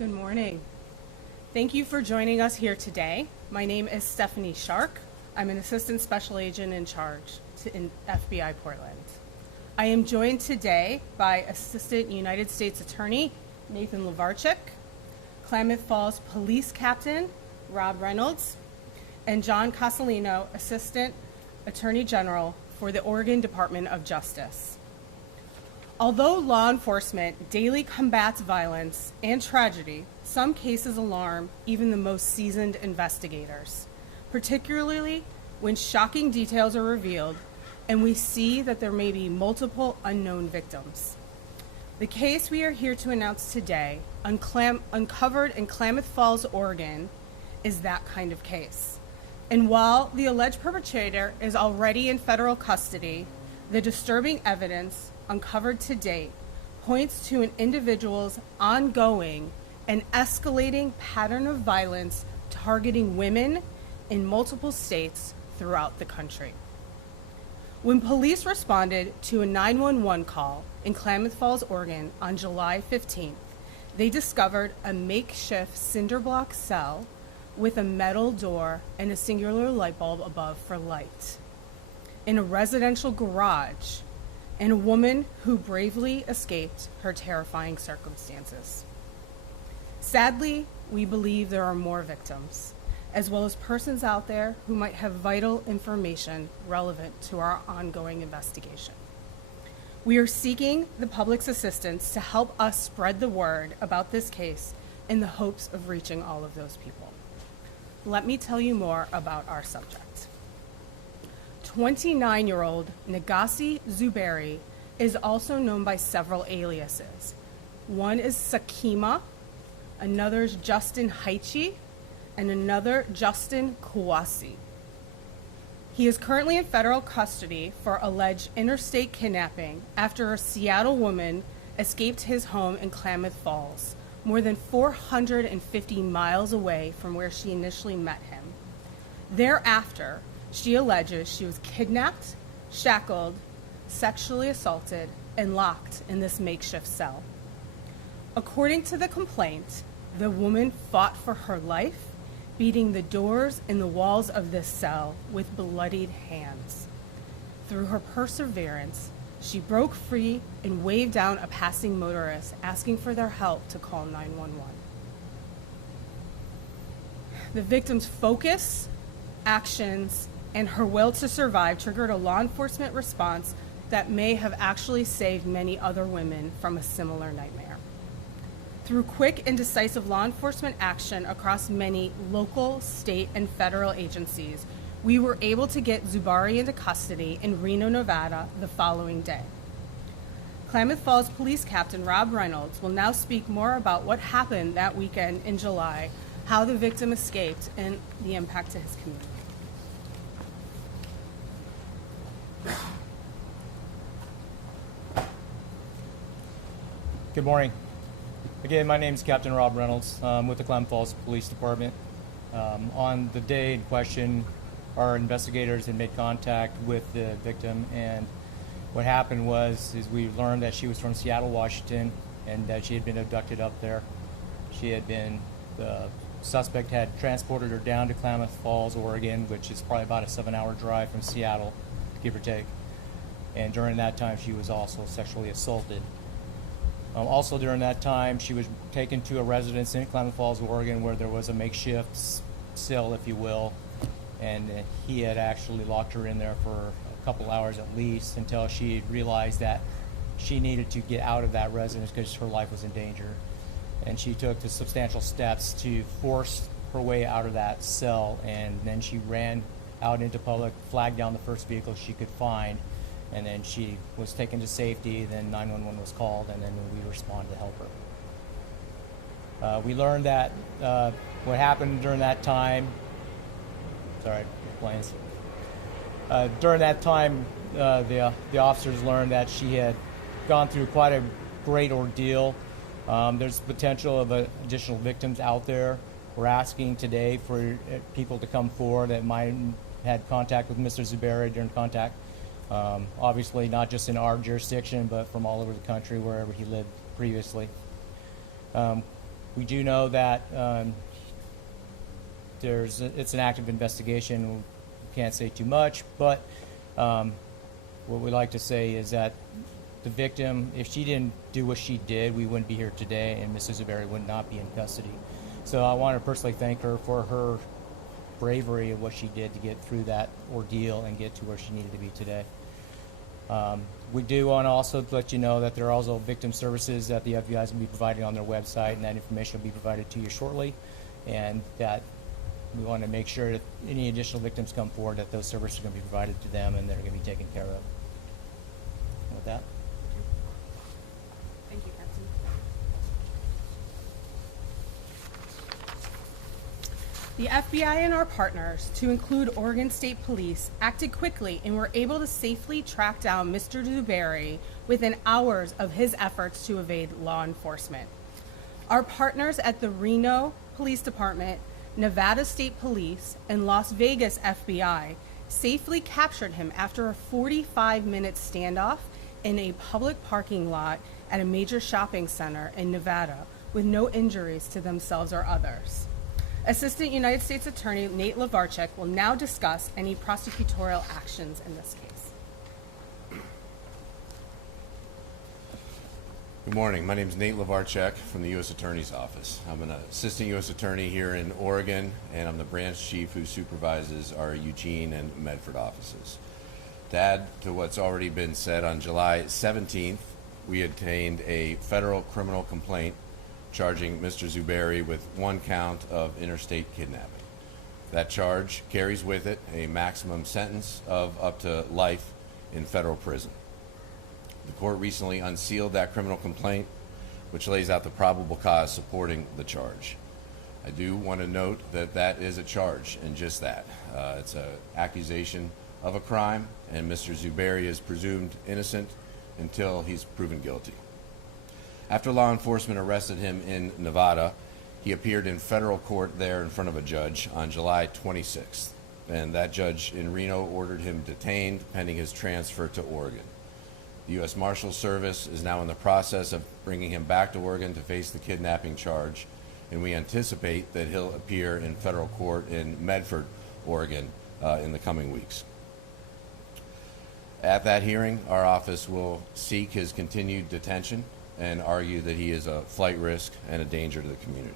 Good morning. Thank you for joining us here today. My name is Stephanie Shark. I'm an Assistant Special Agent in charge in FBI Portland. I am joined today by Assistant United States Attorney Nathan Levarchek, Klamath Falls Police Captain Rob Reynolds, and John Casalino, Assistant Attorney General for the Oregon Department of Justice. Although law enforcement daily combats violence and tragedy, some cases alarm even the most seasoned investigators, particularly when shocking details are revealed and we see that there may be multiple unknown victims. The case we are here to announce today, uncovered in Klamath Falls, Oregon, is that kind of case. And while the alleged perpetrator is already in federal custody, the disturbing evidence uncovered to date points to an individual's ongoing and escalating pattern of violence targeting women in multiple states throughout the country. When police responded to a 911 call in Klamath Falls, Oregon on July 15th, they discovered a makeshift cinderblock cell with a metal door and a singular light bulb above for light in a residential garage, and a woman who bravely escaped her terrifying circumstances. Sadly, we believe there are more victims, as well as persons out there who might have vital information relevant to our ongoing investigation. We are seeking the public's assistance to help us spread the word about this case in the hopes of reaching all of those people. Let me tell you more about our subject. 29-year-old Nagasi Zuberi is also known by several aliases. One is Sakima, another is Justin Haichi, and another Justin Kawasi. He is currently in federal custody for alleged interstate kidnapping after a Seattle woman escaped his home in Klamath Falls, more than 450 miles away from where she initially met him. Thereafter, she alleges she was kidnapped, shackled, sexually assaulted, and locked in this makeshift cell. According to the complaint, the woman fought for her life, beating the doors and the walls of this cell with bloodied hands. Through her perseverance, she broke free and waved down a passing motorist asking for their help to call 911. The victim's focus, actions, and her will to survive triggered a law enforcement response that may have actually saved many other women from a similar nightmare. Through quick and decisive law enforcement action across many local, state, and federal agencies, we were able to get Zuberi into custody in Reno, Nevada the following day. Klamath Falls Police Captain Rob Reynolds will now speak more about what happened that weekend in July, how the victim escaped, and the impact to his community. Good morning. Again, my name is Captain Rob Reynolds. I'm with the Klamath Falls Police Department. On the day in question, our investigators had made contact with the victim, and what happened was we learned that she was from Seattle, Washington, and that she had been abducted up there. The suspect had transported her down to Klamath Falls, Oregon, which is probably about a 7-hour drive from Seattle, give or take. And during that time, she was also sexually assaulted. Also during that time, she was taken to a residence in Klamath Falls, Oregon, where there was a makeshift cell, if you will, and he had actually locked her in there for a couple hours at least until she realized that she needed to get out of that residence because her life was in danger. And she took the substantial steps to force her way out of that cell, and then she ran out into public, flagged down the first vehicle she could find, and then she was taken to safety. Then 911 was called, and then we responded to help her. We learned that what happened during that time, during that time, the officers learned that she had gone through quite a great ordeal. There's potential of additional victims out there. We're asking today for people to come forward that might have had contact with Mr. Zuberi during contact. Obviously not just in our jurisdiction, but from all over the country, wherever he lived previously. We do know that it's an active investigation. We can't say too much, but what we like to say is that the victim, if she didn't do what she did, we wouldn't be here today, and Mrs. Zubairi would not be in custody. So I want to personally thank her for her bravery of what she did to get through that ordeal and get to where she needed to be today. We do want to also let you know that there are also victim services that the FBI is going to be providing on their website, and that information will be provided to you shortly, and that we want to make sure that any additional victims come forward, that those services are going to be provided to them and they're going to be taken care of. And with that. Thank you, Captain. The FBI and our partners, to include Oregon State Police, acted quickly and were able to safely track down Mr. Zubairi within hours of his efforts to evade law enforcement. Our partners at the Reno Police Department, Nevada State Police, and Las Vegas FBI safely captured him after a 45-minute standoff in a public parking lot at a major shopping center in Nevada with no injuries to themselves or others. Assistant United States Attorney Nate Levarchek will now discuss any prosecutorial actions in this case. Good morning. My name is Nate Levarchek from the U.S. Attorney's Office. I'm an assistant U.S. attorney here in Oregon, and I'm the branch chief who supervises our Eugene and Medford offices. To add to what's already been said, on July 17th, we obtained a federal criminal complaint charging Mr. Zubairi with one count of interstate kidnapping. That charge carries with it a maximum sentence of up to life in federal prison. The court recently unsealed that criminal complaint, which lays out the probable cause supporting the charge. I do want to note that that is a charge, and just that. It's an accusation of a crime, and Mr. Zubairi is presumed innocent until he's proven guilty. After law enforcement arrested him in Nevada, he appeared in federal court there in front of a judge on July 26th, and that judge in Reno ordered him detained pending his transfer to Oregon. The U.S. Marshals Service is now in the process of bringing him back to Oregon to face the kidnapping charge, and we anticipate that he'll appear in federal court in Medford, Oregon, in the coming weeks. At that hearing, our office will seek his continued detention and argue that he is a flight risk and a danger to the community.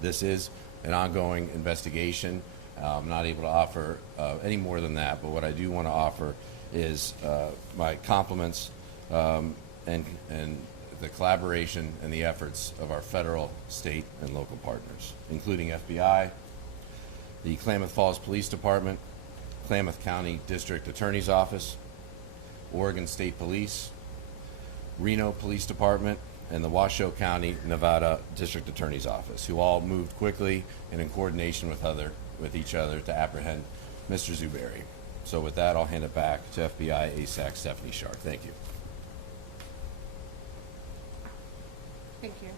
This is an ongoing investigation. I'm not able to offer any more than that, but what I do want to offer is my compliments and the collaboration and the efforts of our federal, state, and local partners, including FBI, the Klamath Falls Police Department, Klamath County District Attorney's Office, Oregon State Police, Reno Police Department, and the Washoe County, Nevada District Attorney's Office, who all moved quickly and in coordination with each other to apprehend Mr. Zubairi. So with that, I'll hand it back to FBI ASAC Stephanie Shark. Thank you. Thank you.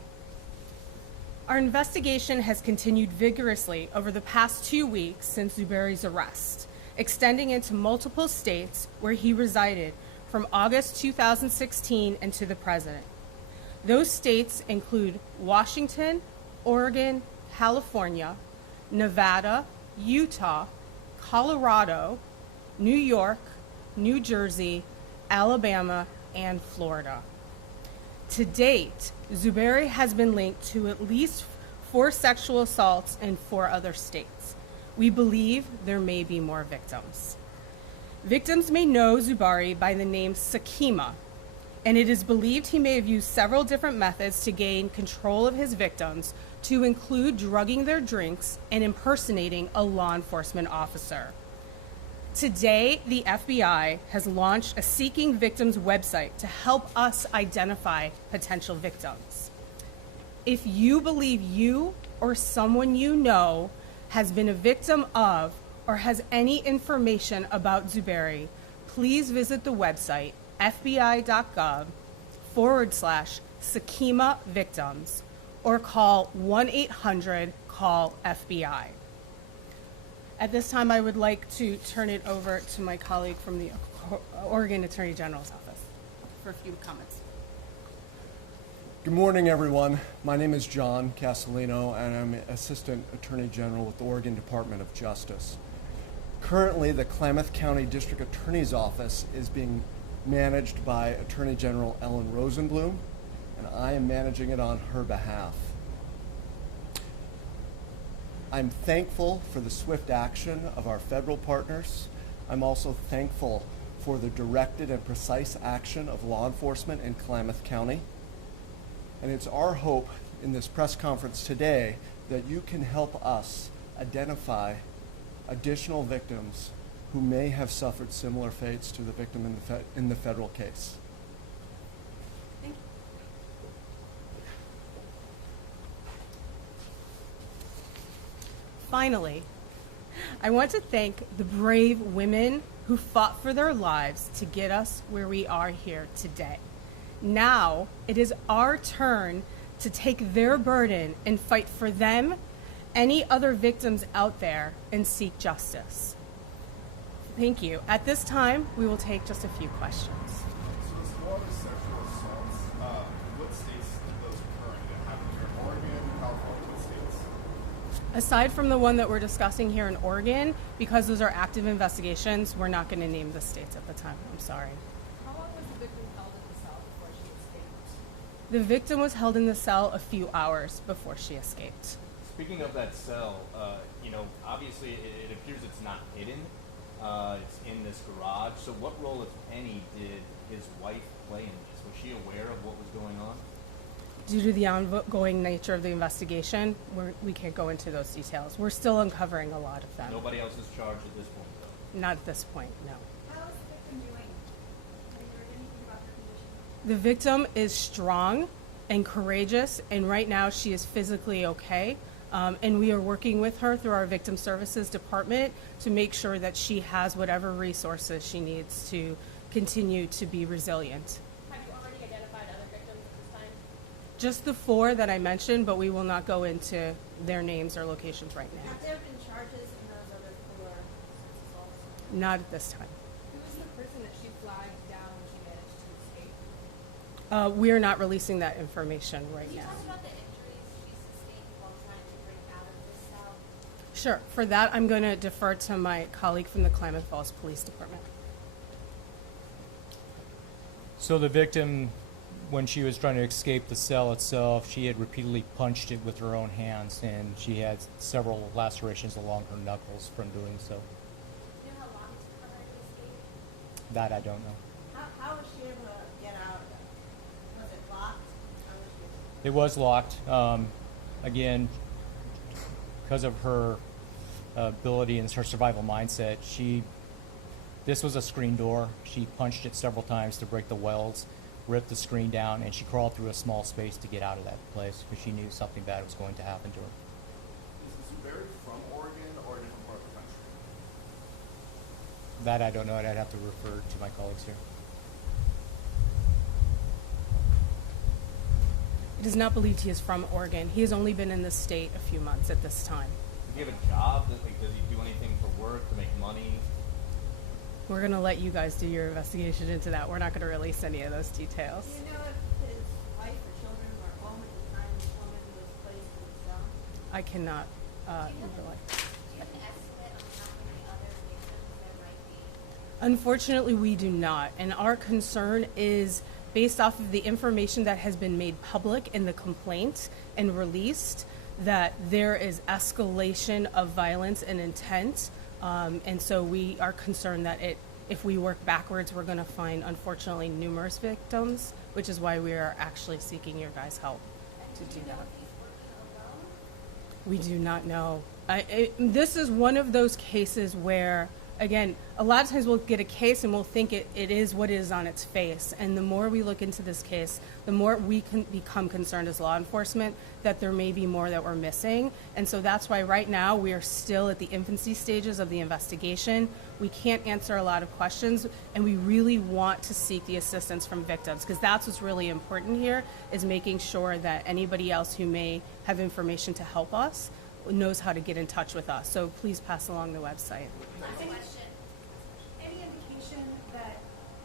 Our investigation has continued vigorously over the past 2 weeks since Zubairi's arrest, extending into multiple states where he resided from August 2016 and to the present. Those states include Washington, Oregon, California, Nevada, Utah, Colorado, New York, New Jersey, Alabama, and Florida. To date, Zubairi has been linked to at least 4 sexual assaults in 4 other states. We believe there may be more victims. Victims may know Zubairi by the name Sakima, and it is believed he may have used several different methods to gain control of his victims, to include drugging their drinks and impersonating a law enforcement officer. Today, the FBI has launched a Seeking Victims website to help us identify potential victims. If you believe you or someone you know has been a victim of or has any information about Zubairi, please visit the website fbi.gov/Sakima victims or call 1-800-CALL-FBI. At this time, I would like to turn it over to my colleague from the Oregon Attorney General's office for a few comments. Good morning, everyone. My name is John Casalino, and I'm Assistant Attorney General with the Oregon Department of Justice. Currently, the Klamath County District Attorney's Office is being managed by Attorney General Ellen Rosenblum, and I am managing it on her behalf. I'm thankful for the swift action of our federal partners. I'm also thankful for the directed and precise action of law enforcement in Klamath County. And it's our hope in this press conference today that you can help us identify additional victims who may have suffered similar fates to the victim in the federal case. Thank you. Finally, I want to thank the brave women who fought for their lives to get us where we are here today. Now it is our turn to take their burden and fight for them, any other victims out there, and seek justice. Thank you. At this time, we will take just a few questions. So as far as sexual assaults, what states did those occur in? Did it happen here in Oregon, California, what states? Aside from the one that we're discussing here in Oregon, because those are active investigations, we're not going to name the states at the time. I'm sorry. How long was the victim held in the cell before she escaped? The victim was held in the cell a few hours before she escaped. Speaking of that cell, obviously it appears it's not hidden. It's in this garage. So what role, if any, did his wife play in this? Was she aware of what was going on? Due to the ongoing nature of the investigation, we can't go into those details. We're still uncovering a lot of them. Nobody else is charged at this point, though. Not at this point, no. How is the victim doing? Have you heard anything about her condition? The victim is strong and courageous, and right now she is physically okay. And we are working with her through our Victim Services Department to make sure that she has whatever resources she needs to continue to be resilient. Have you already identified other victims at this time? Just the 4 that I mentioned, but we will not go into their names or locations right now. Have there been charges in those other 4 sex assaults? Not at this time. Who was the person that she flagged down when she managed to escape? We are not releasing that information right Can you now. talk about the injuries she sustained while trying to break out of this cell? Sure. For that, I'm going to defer to my colleague from the Klamath Falls Police Department. So the victim, when she was trying to escape the cell itself, she had repeatedly punched it with her own hands, and she had several lacerations along her knuckles from doing so. Do you know how long it took for her to escape? That I don't know. How was she able to get out? Was it locked? How was she? It was locked. Again, because of her ability and her survival mindset, this was a screen door. She punched it several times to break the welds, ripped the screen down, and she crawled through a small space to get out of that place because she knew something bad was going to happen to her. Is this buried from Oregon or a different part of the country? That I don't know. I'd have to refer to my colleagues here. It is not believed he is from Oregon. He has only been in the state a few months at this time. Does he have a job? Does he do anything for work to make money? We're going to let you guys do your investigation into that. We're not going to release any of those details. Do you know if his wife or children were home at the time this woman was placed in the cell? I cannot. Do you have an estimate on how many other victims there might be? Unfortunately, we do not. And our concern is based off of the information that has been made public in the complaint and released, that there is escalation of violence and intent. And so we are concerned that if we work backwards, we're going to find, unfortunately, numerous victims, which is why we are actually seeking your guys' help to do that. We do not know. This is one of those cases where, again, a lot of times we'll get a case and we'll think it is what it is on its face. And the more we look into this case, the more we can become concerned as law enforcement that there may be more that we're missing. And so that's why right now we are still at the infancy stages of the investigation. We can't answer a lot of questions, and we really want to seek the assistance from victims, because that's what's really important here, is making sure that anybody else who may have information to help us knows how to get in touch with us. So please pass along the website. Last question. Any indication that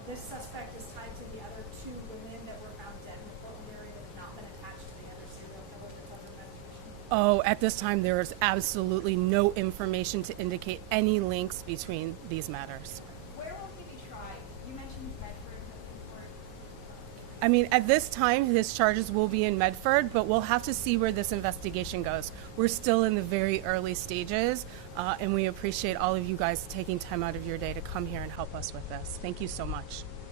this suspect is tied to the other 2 women that were found dead in the Portland area that have not been Oh, at this time, there is absolutely no information to indicate any links between these matters. Where will he be tried? You mentioned Medford Court. I mean, at this time, his charges will be in Medford, but we'll have to see where this investigation goes. We're still in the very early stages, and we appreciate all of you guys taking time out of your day to come here and help us with this. Thank you so much.